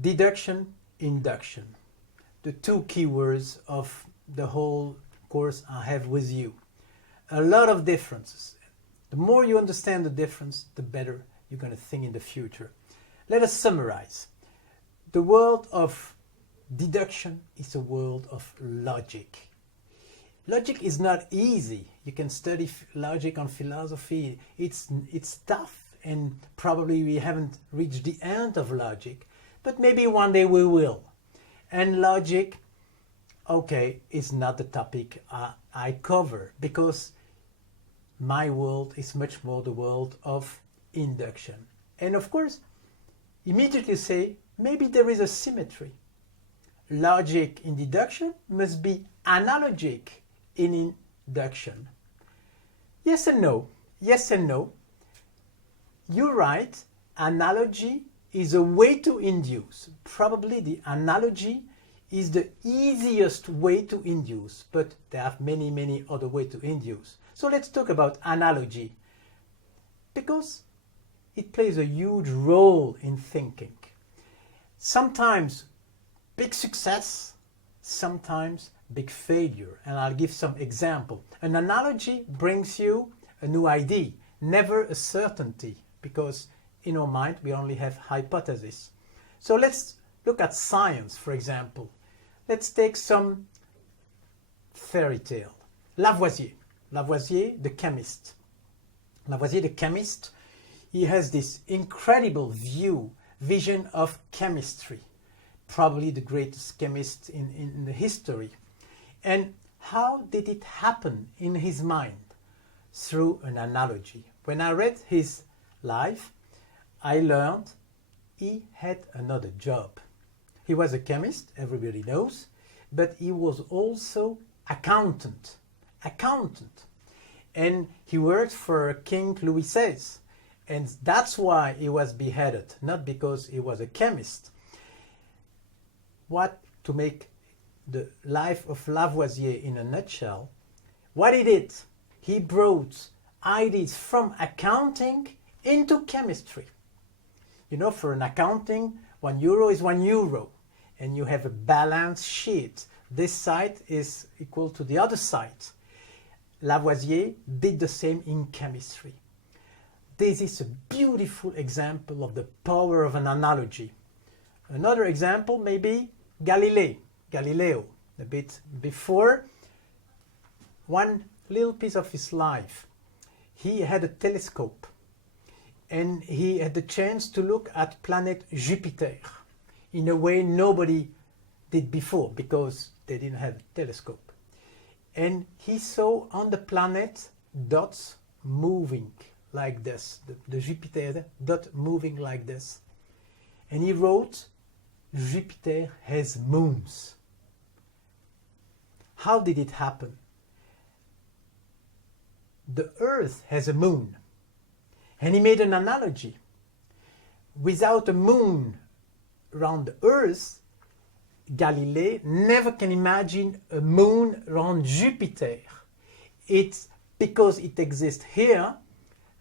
Deduction, induction. The two keywords of the whole course I have with you. A lot of differences. The more you understand the difference, the better you're going to think in the future. Let us summarize. The world of deduction is a world of logic. Logic is not easy. You can study logic on philosophy. It's tough, and probably we haven't reached the end of logic, but maybe one day we will. And logic, okay, is not the topic I cover, because my world is much more the world of induction. And of course, immediately say, maybe there is a symmetry. Logic in deduction must be analogic in induction. Yes and no. Yes and no. You're right. Analogy is a way to induce. Probably the analogy is the easiest way to induce, but there are many, many other ways to induce. So let's talk about analogy, because it plays a huge role in thinking. Sometimes big success, sometimes big failure, and I'll give some example. An analogy brings you a new idea, never a certainty, because in our mind we only have hypotheses. So let's look at science, for example. Let's take some fairy tale. Lavoisier, the chemist. Lavoisier, the chemist, he has this incredible vision of chemistry. Probably the greatest chemist in the history. And how did it happen in his mind? Through an analogy. When I read his life, I learned he had another job. He was a chemist, everybody knows, but he was also accountant. And he worked for King Louis XVI. And that's why he was beheaded, not because he was a chemist. What, to make the life of Lavoisier in a nutshell, what he did, he brought ideas from accounting into chemistry. You know, for an accounting, €1 is €1, and you have a balance sheet. This side is equal to the other side. Lavoisier did the same in chemistry. This is a beautiful example of the power of an analogy. Another example may be Galileo, a bit before. One little piece of his life. He had a telescope, and he had the chance to look at planet Jupiter in a way nobody did before, because they didn't have a telescope. And he saw on the planet dots moving like this, the Jupiter dot moving like this. And he wrote, Jupiter has moons. How did it happen? The Earth has a moon. And he made an analogy. Without a moon around the Earth, Galilei never can imagine a moon around Jupiter. It's because it exists here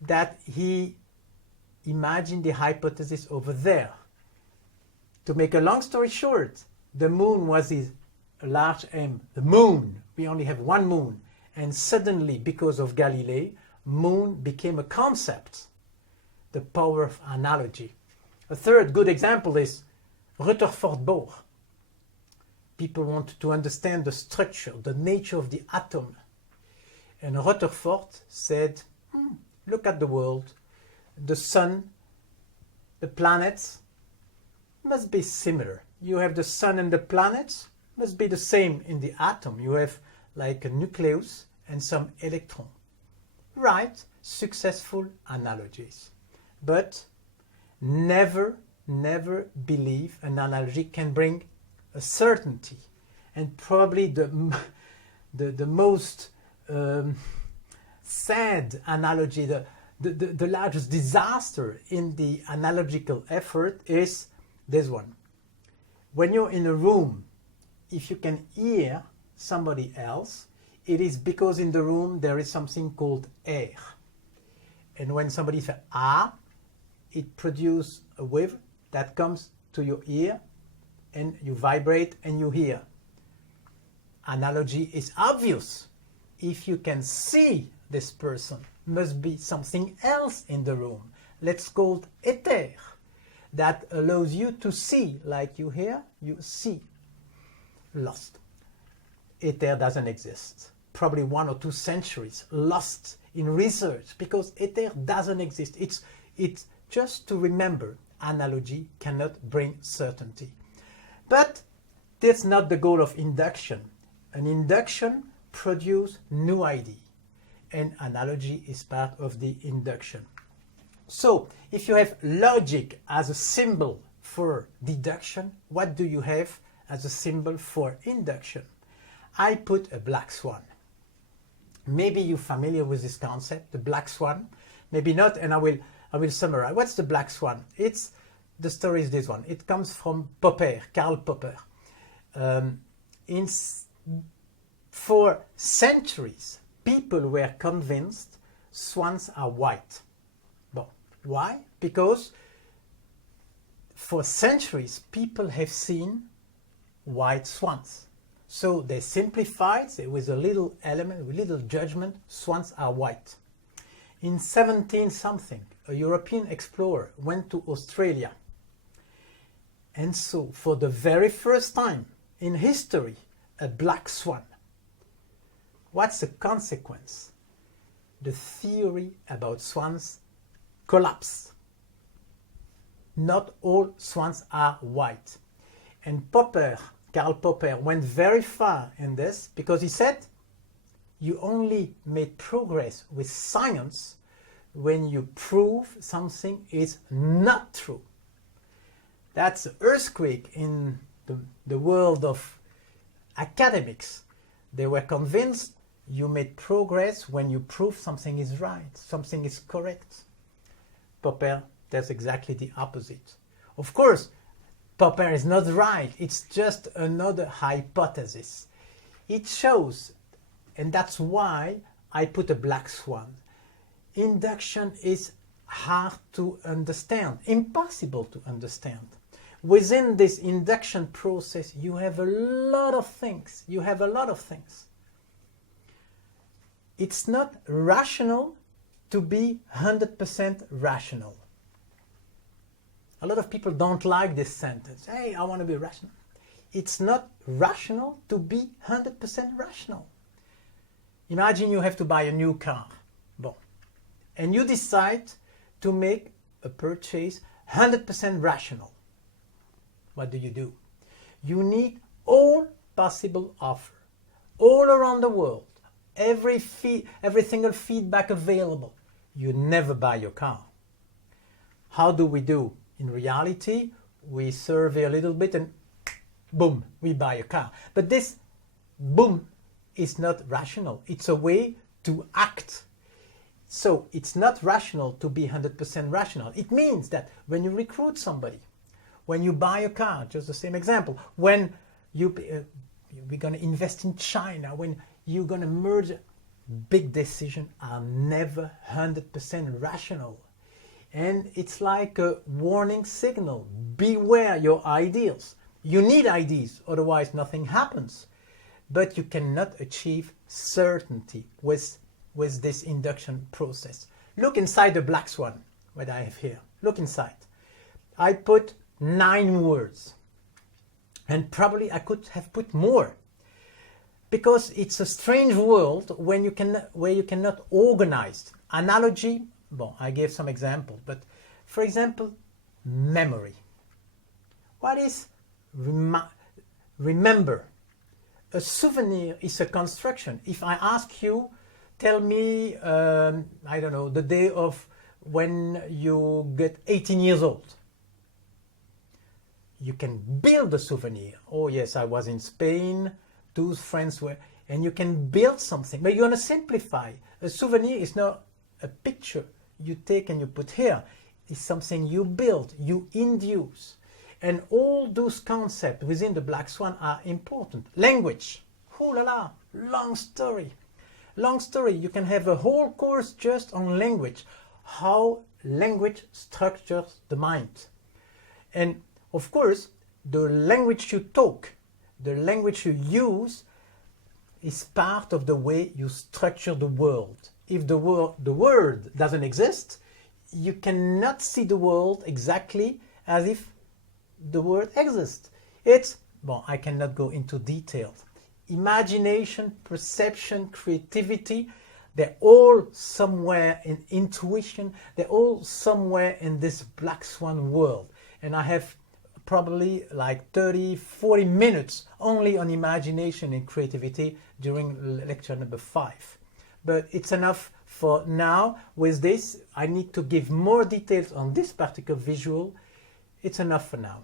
that he imagined the hypothesis over there. To make a long story short, the moon was his large M. The moon, we only have one moon. And suddenly, because of Galilei, moon became a concept. The power of analogy. A third good example is Rutherford Bohr. People want to understand the structure, the nature of the atom. And Rutherford said, look at the world. The sun, the planets must be similar. You have the sun and the planets, must be the same in the atom. You have like a nucleus and some electron. Right, successful analogies. But never believe an analogy can bring a certainty. And probably the most sad analogy, the largest disaster in the analogical effort is this one. When you're in a room, if you can hear somebody else, it is because in the room there is something called air. And when somebody says ah, it produces a wave that comes to your ear and you vibrate and you hear. Analogy is obvious. If you can see this person, must be something else in the room. Let's call it éther. That allows you to see, like you hear, you see. Lost. Éther doesn't exist. Probably 1 or 2 centuries lost in research because éther doesn't exist. It's just to remember, analogy cannot bring certainty. But that's not the goal of induction. An induction produces new idea, and analogy is part of the induction. So, if you have logic as a symbol for deduction, what do you have as a symbol for induction? I put a black swan. Maybe you're familiar with this concept, the black swan. Maybe not, and I will summarize. What's the black swan? The story is this one. It comes from Popper, Karl Popper. For centuries, people were convinced swans are white. Well, why? Because for centuries, people have seen white swans. So they simplified with a little element, with little judgment, swans are white. In 17-something, a European explorer went to Australia. And so, for the very first time in history, a black swan. What's the consequence? The theory about swans collapsed. Not all swans are white. And Popper, Karl Popper, went very far in this because he said, you only made progress with science when you prove something is not true. That's an earthquake in the world of academics. They were convinced you made progress when you prove something is right, something is correct. Popper does exactly the opposite. Of course, Popper is not right. It's just another hypothesis. It shows, and that's why I put a black swan. Induction is hard to understand, impossible to understand. Within this induction process, you have a lot of things. It's not rational to be 100% rational. A lot of people don't like this sentence. Hey, I want to be rational. It's not rational to be 100% rational. Imagine you have to buy a new car. Bon. And you decide to make a purchase 100% rational. What do? You need all possible offer, all around the world, every single feedback available. You never buy your car. How do? In reality, we survey a little bit and boom, we buy a car. But this boom is not rational. It's a way to act. So it's not rational to be 100% rational. It means that when you recruit somebody, when you buy a car, just the same example, when we're going to invest in China, when you're going to merge, big decisions are never 100% rational. And it's like a warning signal. Beware your ideas. You need ideas, otherwise nothing happens. But you cannot achieve certainty with this induction process. Look inside the black swan, what I have here. Look inside. I put 9 words. And probably I could have put more. Because it's a strange world where you cannot organize. Analogy, well, I gave some examples, but for example, memory. What is remember? A souvenir is a construction. If I ask you, tell me, I don't know, the day of when you get 18 years old. You can build a souvenir. Oh yes, I was in Spain, 2 friends were, and you can build something, but you want to simplify. A souvenir is not a picture you take and you put here. It's something you build, you induce. And all those concepts within the black swan are important. Language. Oh la la, long story. Long story. You can have a whole course just on language. How language structures the mind. And Of course, the language you talk, the language you use is part of the way you structure the world. If the word doesn't exist, you cannot see the world exactly as if the word exists. I cannot go into details. Imagination, perception, creativity, they're all somewhere in intuition, they're all somewhere in this black swan world. And I have probably like 30-40 minutes only on imagination and creativity during lecture number 5. But it's enough for now. With this, I need to give more details on this particular visual. It's enough for now.